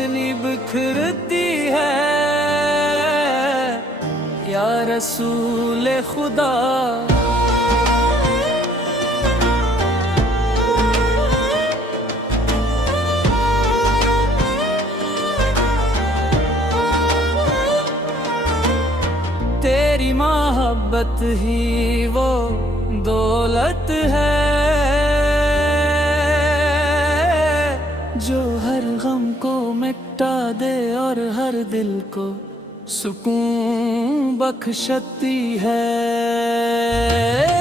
रोशनी बिखरती है या रसूल खुदा। तेरी मोहब्बत ही वो दौलत है जो हर गम को मिटा दे और हर दिल को सुकून बख्शती है।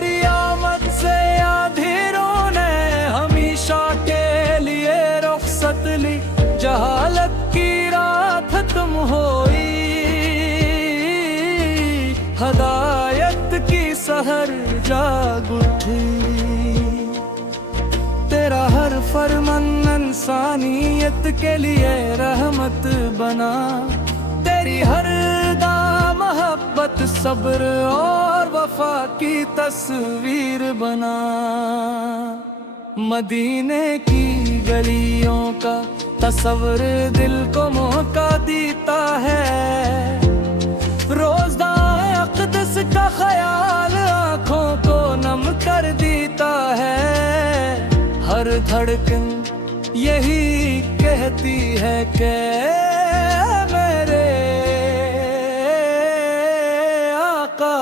रियामत से अंधेरों ने हमेशा के लिए रुखसत ली, जहालत की रात खत्म हुई, हदायत की सहर जाग उठी। तेरा हर फरमान इंसानियत के लिए रहमत बना, तेरी हर मोहब्बत सब्र और वफा की तस्वीर बना। मदीने की गलियों का तस्वर दिल को मौका देता है, रोज़दार अक़दस का ख्याल आँखों को नम कर देता है। हर धड़कन यही कहती है कि मेरे आका,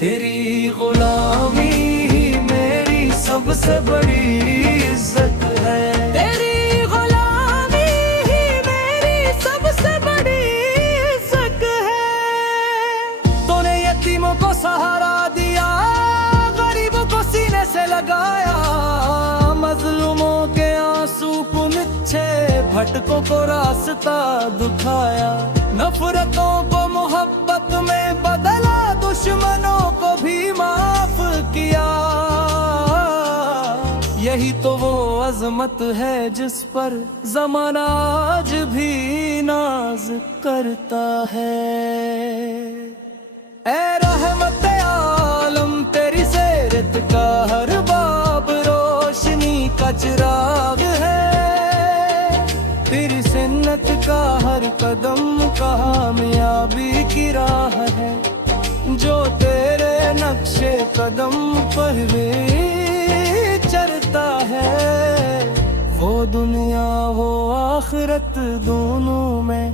तेरी गुलामी ही मेरी सबसे बड़ी इज्जत है। तेरी गुलामी ही मेरी सबसे बड़ी इज्जत है। तूने यतीमों को सहारा दिया, गरीबों को सीने से लगाया, मजलूमों के आंसू को निच्छे, भटकों को रास्ता दिखाया, नफरतों को मोहब्बत में बदला, दुश्मनों को भी माफ किया। यही तो वो अजमत है जिस पर ज़माना आज भी नाज करता है। ऐ रहमत आलम तेरी सीरत का हर बाब रोशनी का चिराग है, तेरी सुन्नत का हर कदम कामयाबी की राह है, जो तेरे नक्शे कदम पर भी चलता है। वो दुनिया वो आखिरत दोनों में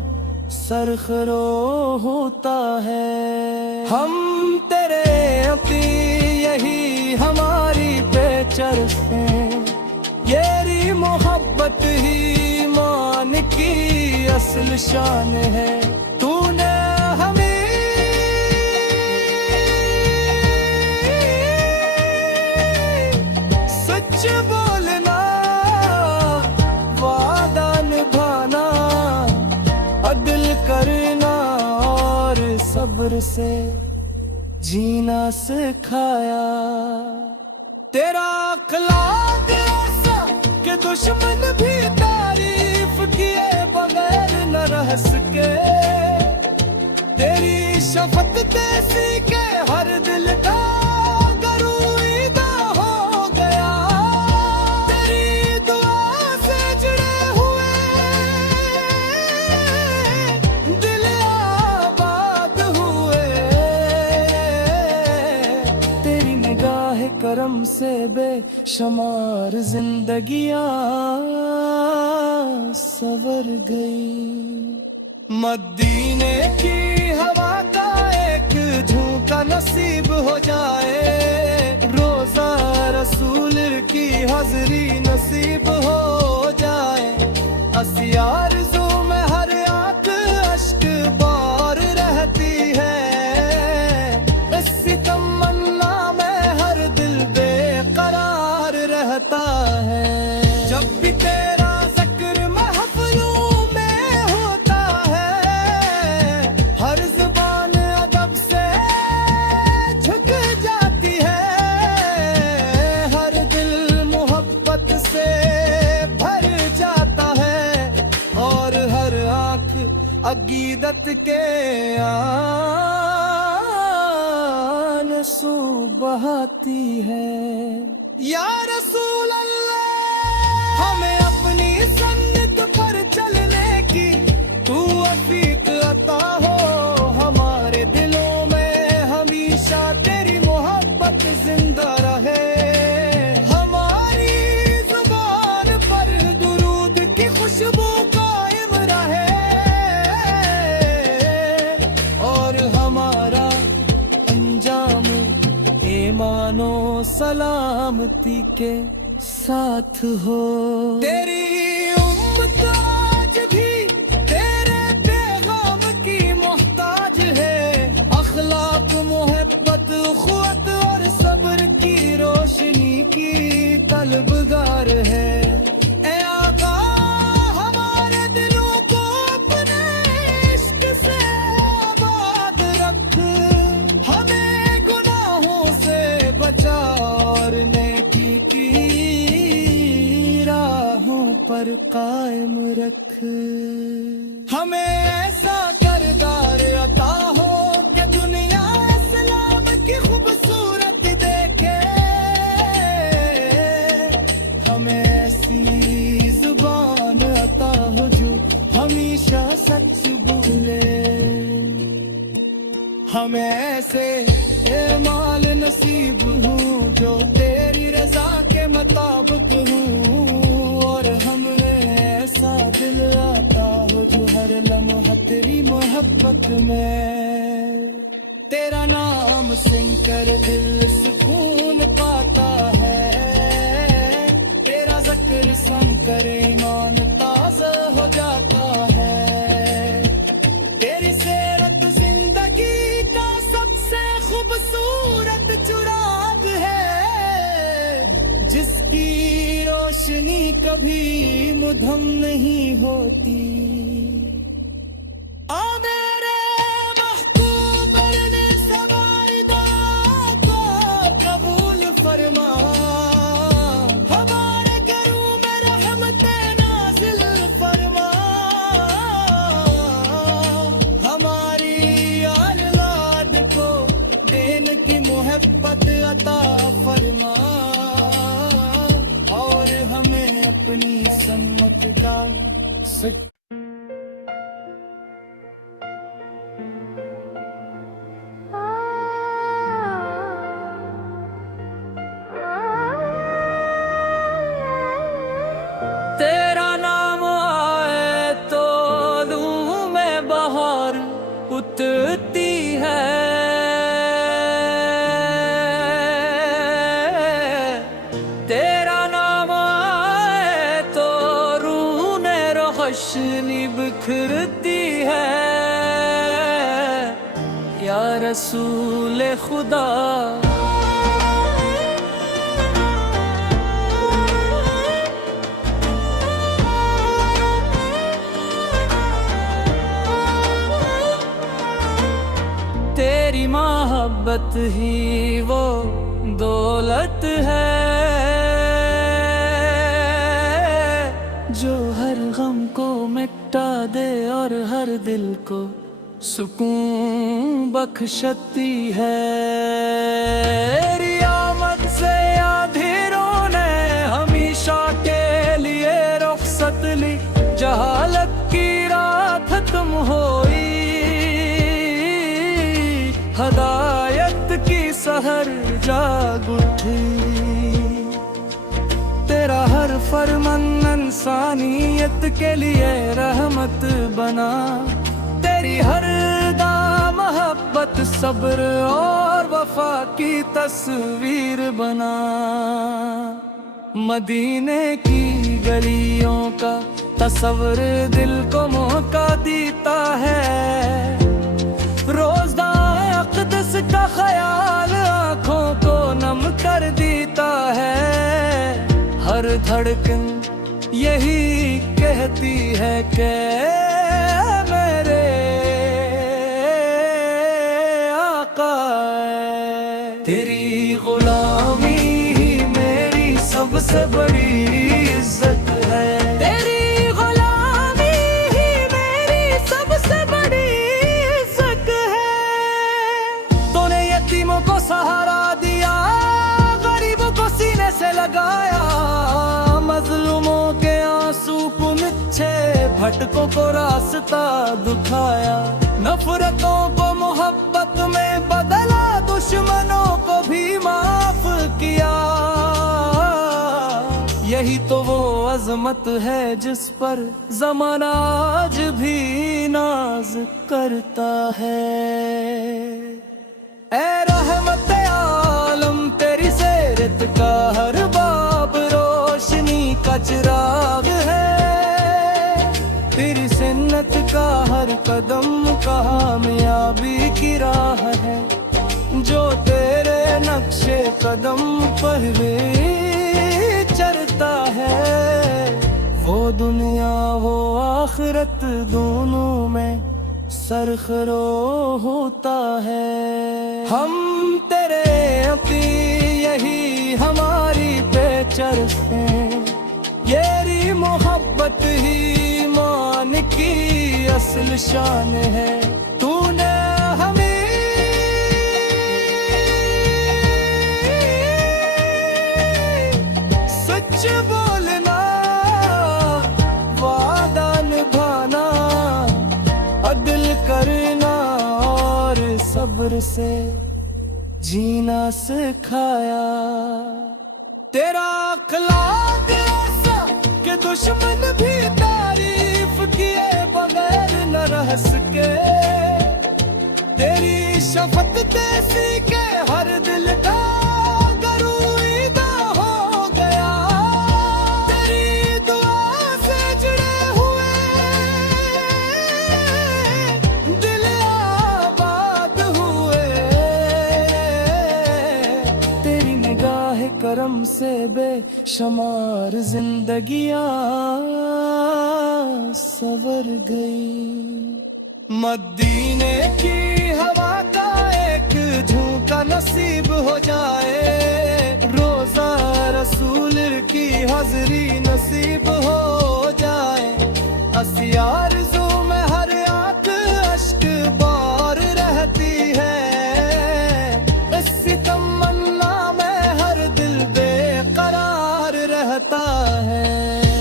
सरखरो होता है। हम तेरे अती यही हमारी पहचान है, येरी मोहब्बत ही मान की असल शान है। तूने हमें सच बोलना, वादा निभाना, अदल करना और सब्र से जीना सिखाया। तेरा अखलाक ऐसा कि दुश्मन भी तारीफ किए बगैर न रह सके, तेरी शफकत ऐसी के हर दिल का गरूईदा हो गया, तेरी दुआ से जुड़े हुए दिल आबाद हुए, तेरी निगाह करम से बेशुमार जिंदगियां सवर गई। मदीने की हवा का एक झोंका नसीब हो जाए, रोजा रसूल की हाज़री नसीब हो जाए। असियार ज़ू में हर आँख अश्क बार रहती है, इसी तमन्ना में हर दिल बेकरार रहता है। जब भी तेरा ज़िक्र महफ़िलों में होता है, हर ज़ुबान अदब से झुक जाती है, हर दिल मोहब्बत से भर जाता है, और हर आँख अकीदत के आंसू बहाती है। या रसूल अल्लाह, हमें अपनी सन्नत पर चल रहे और हमारा अंजाम ईमानो सलामती के साथ हो। तेरी उम्मत आज भी तेरे पैगाम की मोहताज है, अखलाक मोहब्बत उखवत और सब्र की रोशनी की तलबगार है। ए आका हमारे दिलों को अपने इश्क से आबाद रख, हमें गुनाहों से बचा और नेकी की राहों पर कायम रख। हमें ऐसा किरदार अता हो कि दुनिया इस्लाम की खूबसूरत देखे, हमें ऐसी जुबान अता हो जो हमेशा सच बोले, हमें ऐसे माल नसीब हूँ जो तेरी रजा के मुताबिक हूँ, और हमें ऐसा दिल आता हो जो हर लम्हा तेरी मोहब्बत में तेरा नाम सुन कर दिल सुकून पाता है, तेरा जिक्र सुनकर ईमान ताज़ा हो जाता है। तेरी सीरत जिंदगी का सबसे खूबसूरत चुराग है, जिसकी रोशनी कभी मुधम नहीं होती। आ मेरे महबूब ने सवारी दुआ को कबूल फरमा, हमारे घरों में रहमतें नाज़िल फरमा, हमारी औलाद को दिन की मोहब्बत अता फरमा, और हमें अपनी सम्मत का तेरा नाम आए तो लूं में बहार उतरती है, तेरा नाम आए तो रूने रोशनी बिखरती है। या रसूल खुदा तेरी मोहब्बत ही वो दौलत है जो हर गम को मिटा दे और हर दिल को सुकून बख्शती है। तेरी आमद से अंधेरों ने हमेशा के लिए रुखसत ली, जहालत की रात खत्म हुई, हदायत की सहर जाग उठी। तेरा हर फरमान इंसानियत के लिए रहमत बना, तेरी हर दा मोहब्बत सब्र और वफा की तस्वीर बना। मदीने की गलियों का तस्वर दिल को मौका देता है, रोज़दा अक़दस का ख्याल आँखों को नम कर देता है। हर धड़कन यही कहती है कि मेरे आका, तेरी गुलामी ही मेरी सबसे बड़ी इज्जत है। तेरी गुलामी ही मेरी सबसे बड़ी इज्जत है। तूने यतीमों को सहारा दिया, गरीबों को सीने से लगाया, मजलूमों के आंसू को मिच्छे, भटकों को रास्ता दिखाया, नफरतों को मोहब्बत में बदला, दुश्मनों को भी माफ किया। यही तो वो अजमत है जिस पर जमाना आज भी नाज करता है। ए रहमत आलम तेरी सेरत का हर बाब रोशनी का चिराग है। तेरी सुन्नत का हर कदम कामयाबी की राह है। जो तेरे नक्शे कदम पर भी चलता है, वो दुनिया वो आखिरत दोनों में सरखरो होता है। हम तेरे अती यही हमारी पेचर हैं, येरी मोहब्बत ही मान की असल शान है। तूने हमें सच बोलना, वादा निभाना, अदल करना और सब्र से जीना सिखाया। तेरा अखलाक ऐसा कि दुश्मन भी तारीफ किए बगैर न रह सके। तेरी शफकत जैसी के हर दिल का गरूईदा हो गया। तेरी दुआ से जुड़े हुए दिल आबाद हुए। तेरी निगाह करम से बेशुमार जिंदगियां सवर गई। मदीने की हवा का एक झोंका नसीब हो जाए। रोजा रसूल की हाज़री नसीब हो जाए। असियार ज़ू में हर आंख अश्क बार रहती है। इसी तमन्ना में हर दिल बेकरार रहता है।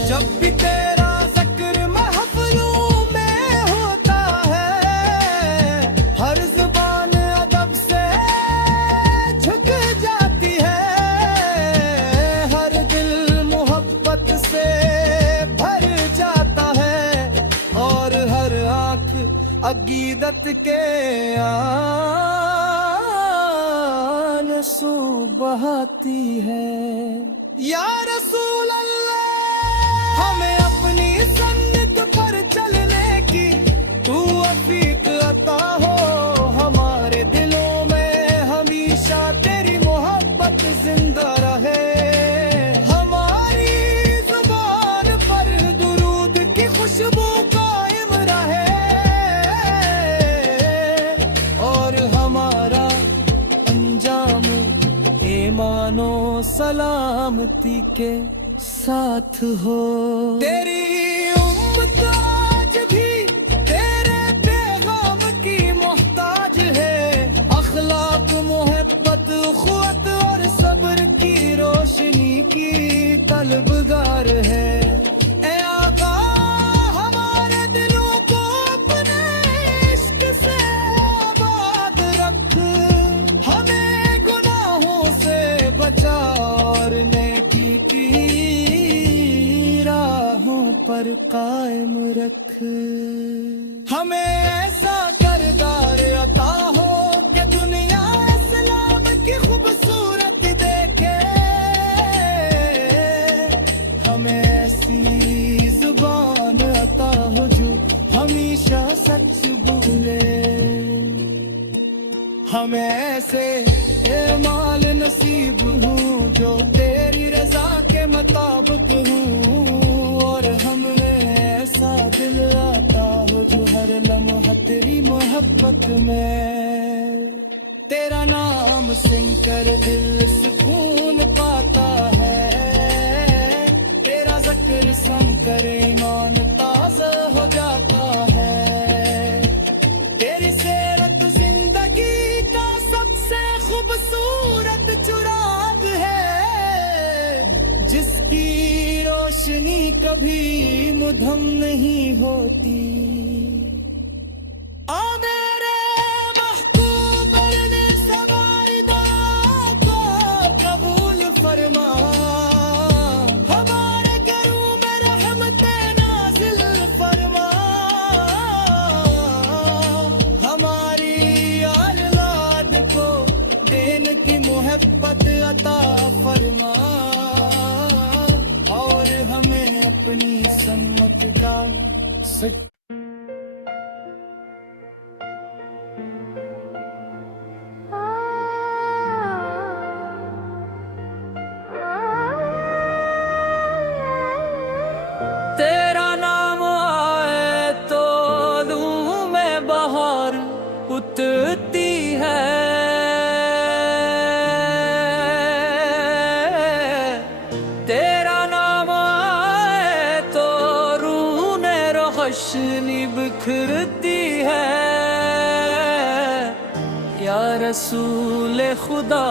जब भी तेरा ज़िक्र महफ़िलों में होता है, हर ज़ुबान अदब से झुक जाती है। हर दिल मोहब्बत से भर जाता है और हर आँख अकीदत के आंसू बहाती है। या रसूल अल्लाह हमें अपनी सुन्नत पर चलने की तौफीक अता हो। हमारे दिलों में हमेशा तेरी मोहब्बत जिंदा रहे। हमारी जुबान पर दुरूद की खुशबू कायम रहे और हमारा अंजाम ईमानो सलामती के साथ हो। तेरी उम्मत आज भी तेरे पैगाम की मोहताज है। अखलाक मोहब्बत खुवत और सब्र की रोशनी की तलबगार है। ए आका हमारे दिलों को अपने इश्क से आबाद रख। हमें गुनाहों से बचा और नेकी की राहों पर कायम रख। हमें ऐसा करदार अता हो कि दुनिया इस्लाम की खूबसूरत देखे। हमें ऐसी जुबान अता हो जो हमेशा सच बोले। हमें ऐसे माल नसीब हूँ जो तेरी रजा के मुताबिक हूँ। और हमें ऐसा दिल आता हो जो हर लम्हा तेरी मोहब्बत में। तेरा नाम सुन कर दिल सुकून पाता है। तेरा जिक्र सुनकर ईमान ताज़ा हो जाता है। तेरी सेरत जिंदगी का सबसे खूबसूरत चुराग है, जिसकी रोशनी कभी मुधम नहीं होती। आ मेरे महबूब ने सवारी दुआ को कबूल फरमा। हमारे घरों में अता फरमा और हमें अपनी सम्मत का सच तेरा नाम आए तो लूं मैं बाहर उतरती है। तेरा नाम आए तो रूने रोशनी बिखरती है। या रसूल खुदा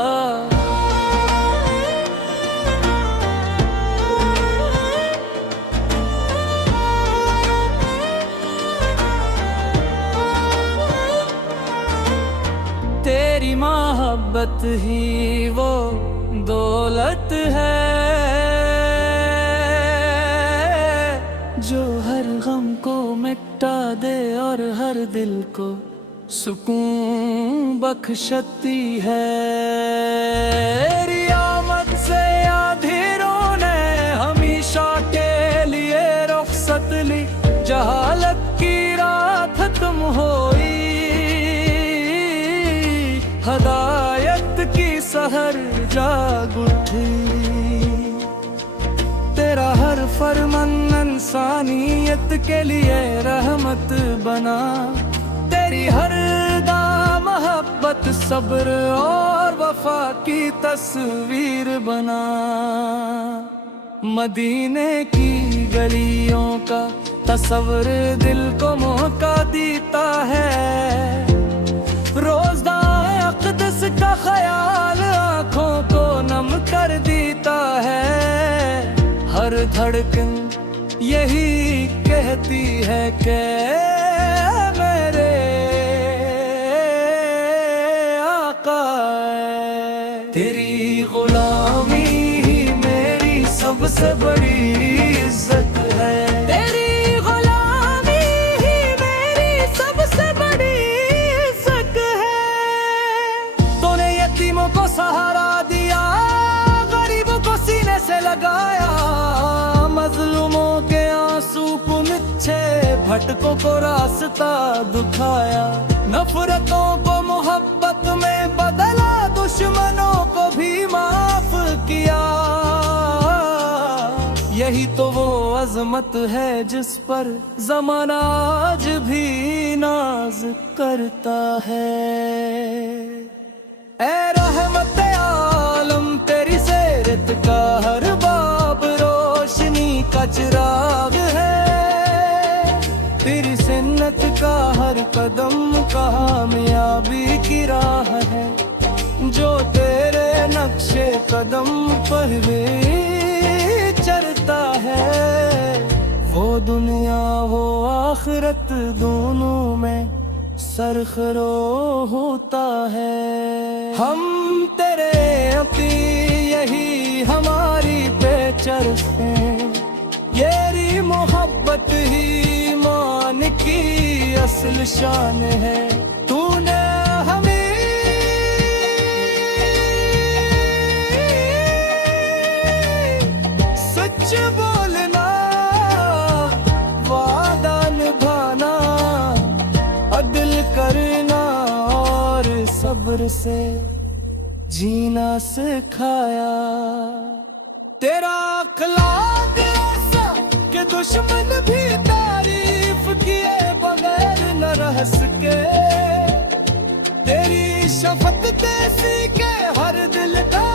तेरी मोहब्बत ही वो दौलत है जो हर गम को मिटा दे और हर दिल को सुकून बख्शती है। रियामत से अंधेरों ने हमेशा के लिए रुखसत ली। जहालत की रात खत्म हुई, हदायत की सहर जाग उठी। तेरा हर फरमान इंसानियत के लिए रहमत बना। तेरी हर मोहब्बत सब्र और वफा की तस्वीर बना। मदीने की गलियों का तस्वर दिल को मौका देता है। रोज़दार अक़दस का ख्याल आँखों को नम कर देता है। हर धड़कन यही कहती है कि मेरे आका तेरी गुलामी ही मेरी सबसे बड़ी इज्जत है। तेरी गुलामी ही मेरी सबसे बड़ी इज्जत है। तूने यतीमों को सहारा दिया, गरीबों को सीने से लगाया। मजलूमों के आंसू पुनच्छे, भटकों को रास्ता दिखाया। नफरतों को मोहब्बत में बदला, दुश्मनों को भी माफ किया। यही तो वो अजमत है जिस पर ज़माना आज भी नाज करता है। ऐ रहमत आलम तेरी सीरत का हर बाब रोशनी का चिराग है। तेरी सुन्नत का हर कदम कामयाबी की राह है। जो तेरे नक्शे कदम पर भी चलता है, वो दुनिया वो आखिरत दोनों में सरखरो होता है। हम तेरे अति यही हमारी पेचर हैं। येरी मोहब्बत ही मान की असल शान है। तूने हमें सच बोलना, वादा निभाना, अदल करना और सब्र से जीना सिखाया। तेरा अखलाक ऐसा कि दुश्मन भी तारीफ किए बगैर न रह सके। तेरी शफकत ऐसी के हर दिल का